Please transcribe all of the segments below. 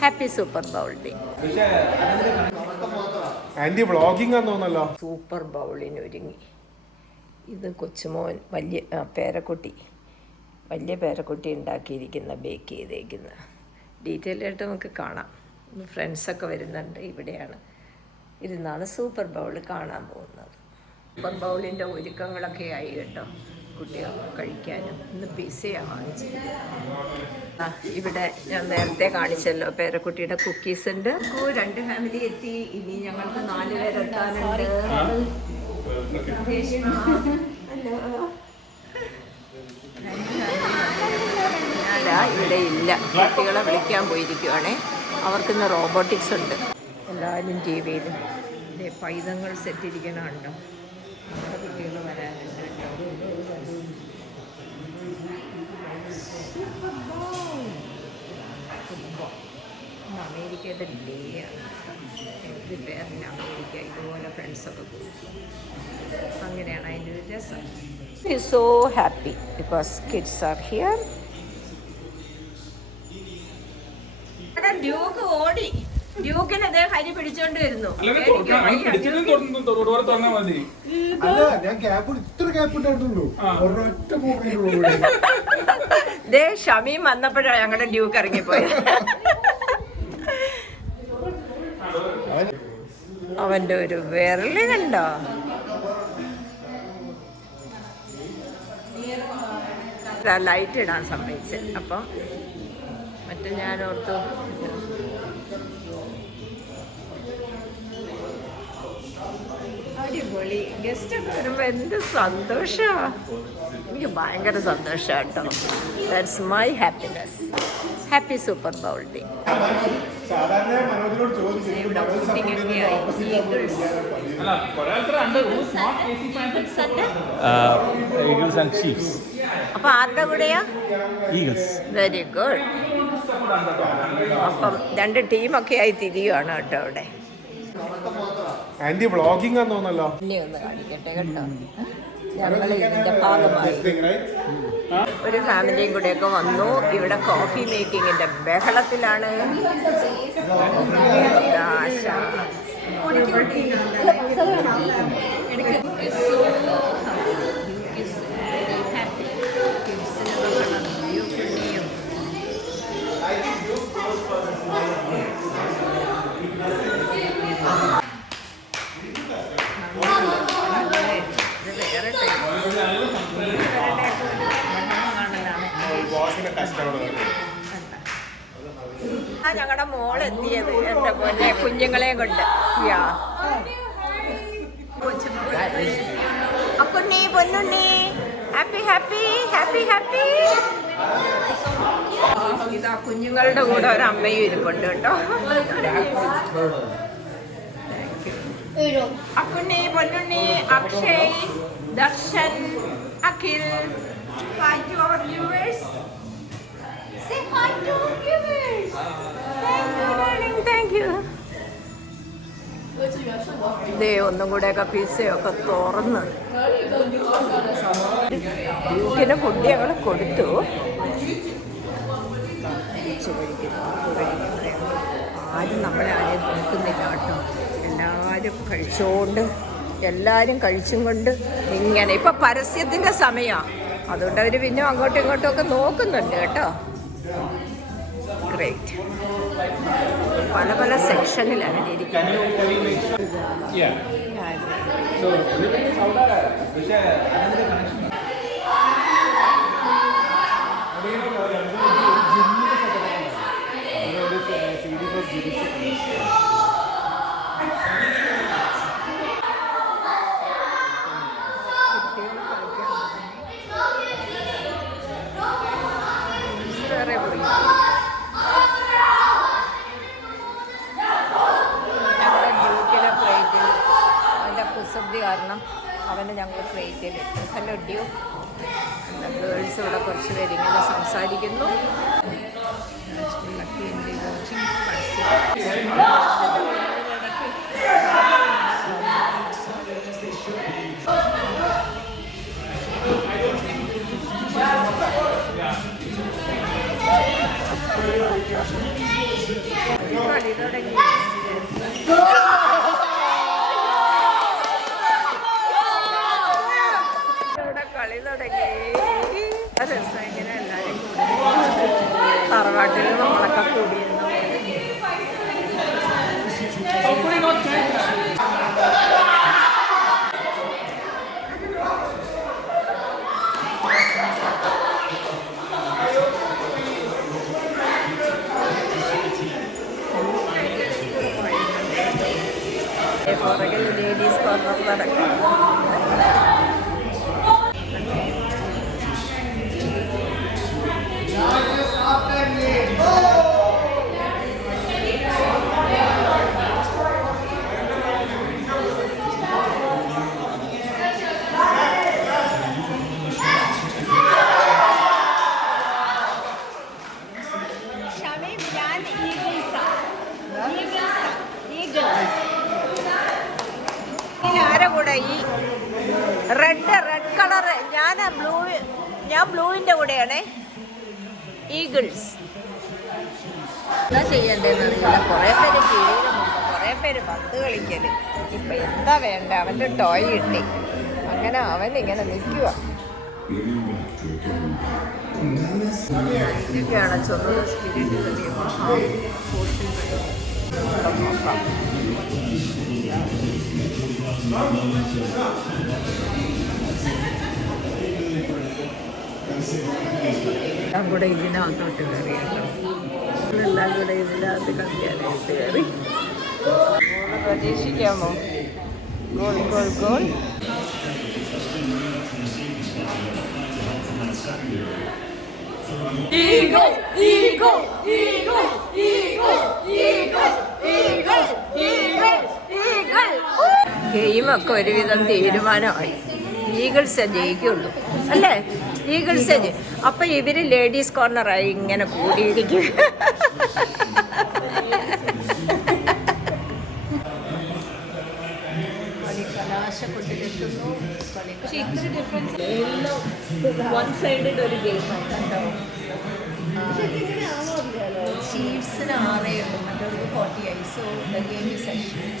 Happy super bowl day. Aunty vlogging ആണെന്ന് തോന്നല്ലോ. Super ബൗളിന് ഒരുങ്ങി. ഇത് കൊച്ചുമോൻ വലിയ പേരക്കുട്ടി ഉണ്ടാക്കിയിരിക്കുന്ന, ബേക്ക് ചെയ്തേക്കുന്ന ഡീറ്റെയിൽ ആയിട്ട് നമുക്ക് കാണാം. ഫ്രണ്ട്സൊക്കെ വരുന്നുണ്ട്. ഇവിടെയാണ് ഇരുന്നാണ് സൂപ്പർ ബൗൾ കാണാൻ പോകുന്നത്. സൂപ്പർ ബൗളിൻ്റെ ഒരുക്കങ്ങളൊക്കെ ആയി കേട്ടോ. കുട്ടികൾക്ക് കഴിക്കാനും ഇന്ന് പിസയാണ് വാങ്ങിച്ചിരിക്കുന്നത്. ഇവിടെ ഞാൻ നേരത്തെ കാണിച്ചല്ലോ പേരക്കുട്ടിയുടെ കുക്കീസ് ഉണ്ട്. 2 ഫാമിലി എത്തി. ഇനി ഞങ്ങൾക്ക് 4 പേരെത്താനുണ്ട്. ഇവിടെ ഇല്ല, കുട്ടികളെ വിളിക്കാൻ പോയിരിക്കുവാണേ. അവർക്കിന്ന് റോബോട്ടിക്സ് ഉണ്ട്. എല്ലാവരും ടി വിയിൽ പൈതങ്ങൾ സെറ്റിരിക്കണുണ്ടോ. നമ്മുടെ കുട്ടികൾ വരാനുണ്ട് കേട്ടോ. അമേരിക്കയുടെ ഡേ ആണ്. എവരി പേരിന് അമേരിക്ക ഇതുപോലെ ഫ്രണ്ട്സൊക്കെ പോകും. അങ്ങനെയാണ് അതിൻ്റെ ഒരു രസം. I so happy because kids are here. Duke ഓടി. ഡ്യൂക്കിന് അതേ ഹരി പിടിച്ചോണ്ട് വരുന്നു. ഷമീം വന്നപ്പോഴാണ് ഞങ്ങളുടെ ഡ്യൂക്ക് ഇറങ്ങിപ്പോയത്. അവന്റെ ഒരു വിരല് കണ്ടോ. ലൈറ്റ് ഇടാൻ സമ്മതിച്ച്. അപ്പം മറ്റേ ഞാൻ ഓർത്തു അടിപൊളി. ഗസ്റ്റൊക്കെ വരുമ്പോൾ എന്ത് സന്തോഷമാണ്. എനിക്ക് ഭയങ്കര സന്തോഷമാണ് കേട്ടോ. That's my happiness. Happy super bowl day. ഇവിടെ ബോട്ടിങ്ങൊക്കെ ആയി. Eagles and Chiefs. അപ്പൊ ആരുടെ കൂടെയാ? Eagles. Very good. അപ്പം 2 ടീമൊക്കെ ആയി തിരിയുവാണ് കേട്ടോ അവിടെ. ആന്റി വ്ളോഗിംഗ് ആണെന്ന് തോന്നല്ലോ. ഇനി ഒന്ന് കാണിക്കട്ടെ കേട്ടോ. ഞങ്ങൾ ഇതിന്റെ ഭാഗമായി ഒരു ഫാമിലിയും കൂടെയൊക്കെ വന്നു. ഇവിടെ കോഫി മേക്കിങ്ങിന്റെ ബഹളത്തിലാണ്. ഞങ്ങളുടെ മോളെത്തിയത് എൻ്റെ പോലെ കുഞ്ഞുങ്ങളെയും കൊണ്ട്. അക്കുണ്ണി പൊന്നുണ്ണി ഹാപ്പി ഹാപ്പി ഹാപ്പി ഹാപ്പി. ഇതാ കുഞ്ഞുങ്ങളുടെ കൂടെ ഒരു അമ്മയും ഇരിപ്പുണ്ട് കേട്ടോ. അക്കുണ്ണി പൊന്നുണ്ണി Akshay Darshan Akhil. Hi to our viewers. Say hi to our viewers. Thank you darling. Thank you. ദേ ഒന്നും കൂടെയൊക്കെ പിസയൊക്കെ തുറന്ന് ഡ്യൂക്കിന് ഫുഡ് ഞങ്ങൾ കൊടുത്തു. ആരും നമ്മളെ ആരെയും നോക്കുന്നില്ല കേട്ടോ. എല്ലാവരും കഴിച്ചും കൊണ്ട് ഇങ്ങനെ. ഇപ്പം പരസ്യത്തിൻ്റെ സമയമാണ്, അതുകൊണ്ട് അവർ പിന്നെ അങ്ങോട്ടും ഇങ്ങോട്ടും ഒക്കെ നോക്കുന്നുണ്ട് കേട്ടോ. ഗ്രേറ്റ്. പല പല സെക്ഷനിലാണ് ഇരിക്കുന്നത്. കുസൃതി കാരണം അവന് ഞങ്ങൾ ക്രിയേറ്റ്. Hello due. ഗേൾസ് ഇവിടെ കുറച്ച് പേര് ഇങ്ങനെ സംസാരിക്കുന്നു. തുടങ്ങി. ഇവിടെ കളി തുടങ്ങി. രസം ഇങ്ങനെ എല്ലാവരും കൂടി തറവാട്ടിൽ നമ്മളൊക്കെ കൂടിയിരുന്നു. പുറകിൽ ലേഡീസ് കോർണർ നടക്കും. ആരെ കൂടെ ഈ റെഡ് കളറ് ഞാൻ ബ്ലൂവിൻ്റെ കൂടെയാണേ. ഈഗിൾസ് എന്താ ചെയ്യണ്ടേന്ന് അറിയില്ല. കുറേ പേര് കീഴിലും കുറേ പേര് പന്ത് കളിക്കല്. ഇപ്പം എന്താ വേണ്ട, അവൻ്റെ ടോയ് കിട്ടി. അങ്ങനെ അവൻ ഇങ്ങനെ നിൽക്കുക. ഇതൊക്കെയാണ് ചൊന്നത്. സ്പിരിറ്റ് എല്ലാം കൂടെ ഇതിനകത്തോട്ട് കയറിയല്ലോ. എല്ലാം കൂടെ ഇതിനകത്ത് കളിക്കാനായിട്ട് കയറി. പ്രതീക്ഷിക്കാമോ? Goal goal goal. Eagle, eagle, eagle, eagle, eagle, eagle, eagle, eagle. ഗെയിമൊക്കെ ഒരുവിധം തീരുമാനമായി. ഈഗിൾസേ ജയിക്കുള്ളൂ അല്ലേ? ഈഗിൾസേ. അപ്പൊ ഇവര് ലേഡീസ് കോർണറായി ഇങ്ങനെ കൂടിയിരിക്കും. കലാശപ്പെട്ടിരിക്കുന്നു. പക്ഷെ ഇത്ര ഡിഫറൻസ് എല്ലാം വൺ സൈഡഡ് ഒരു ഗെയിമാണ് കേട്ടോ. ചീഫ്സിന് 6 ഉണ്ട്, മറ്റവർക്ക് 40 ആയി. So the game is actually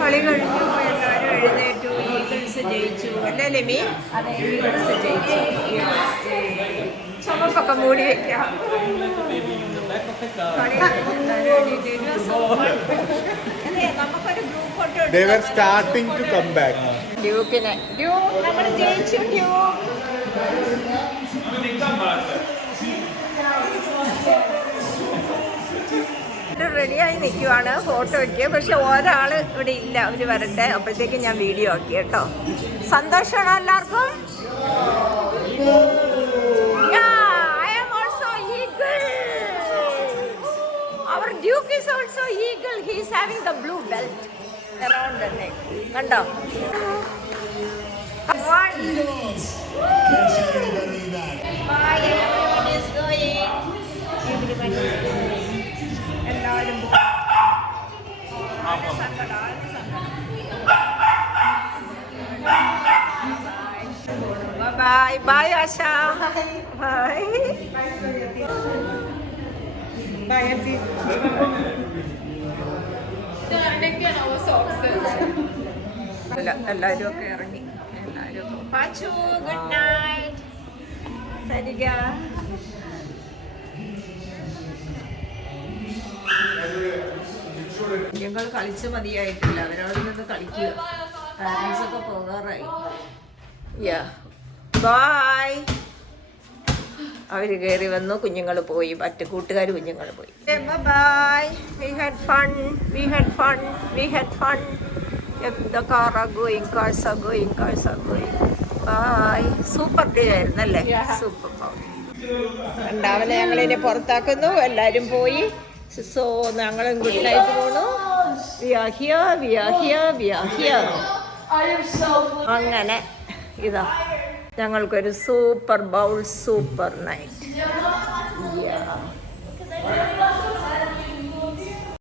കളി കഴിഞ്ഞു. എല്ലാവരും എഴുന്നേറ്റു. ഈഗിൾസ് ജയിച്ചു അല്ലേ ലിമി? ഈഗിൾസ് ജയിച്ചു. ചുമപ്പൊക്കെ മൂടി വെക്കാം. നമുക്കൊരു group photo. They were starting to come back. Duke നമ്മൾ ജയിച്ചു. റെഡിയായി നിൽക്കുവാണ് ഫോട്ടോ ഒക്കെ. പക്ഷെ ഒരാൾ ഇവിടെ ഇല്ല. അവർ വരട്ടെ, അപ്പോഴത്തേക്കും ഞാൻ വീഡിയോ ആക്കി കേട്ടോ. സന്തോഷമാണോ എല്ലാവർക്കും? Our Duke is also eagle. He is having the blue belt around the neck. കണ്ടോ? Bye. Everyone is going. Everyone is going. എല്ലാവരും bye bye Asha. Bye bye aunty. എല്ലാവരും ഒക്കെ ഇറങ്ങി. എല്ലാവരും പാച്ചു ഗുഡ് നൈറ്റ്. സരിക ഞങ്ങൾ കളിച്ച് മതിയായിട്ടില്ല. അവരവിടെ നിന്ന് കളിക്കുക. പാരൻസ് ഒക്കെ പോകാറായി. ബൈ. അവർ കയറി വന്നു. കുഞ്ഞുങ്ങൾ പോയി. മറ്റു കൂട്ടുകാർ കുഞ്ഞുങ്ങൾ പോയി. Bye. We had fun. We had fun. We had fun. The car are going. Cars are going. Cars are going. Bye. Super day ആയിരുന്നല്ലേ? സൂപ്പർ. രണ്ടാമത് ഞങ്ങളിനെ പുറത്താക്കുന്നു. എല്ലാവരും പോയി. സോ ഞങ്ങളും ഗുഡ് നൈറ്റ് പോണു. We are here, we are here, we are here. അങ്ങനെ ഇതാ ഞങ്ങൾക്കൊരു സൂപ്പർ ബൗൾ സൂപ്പർ നൈറ്റ്. ആ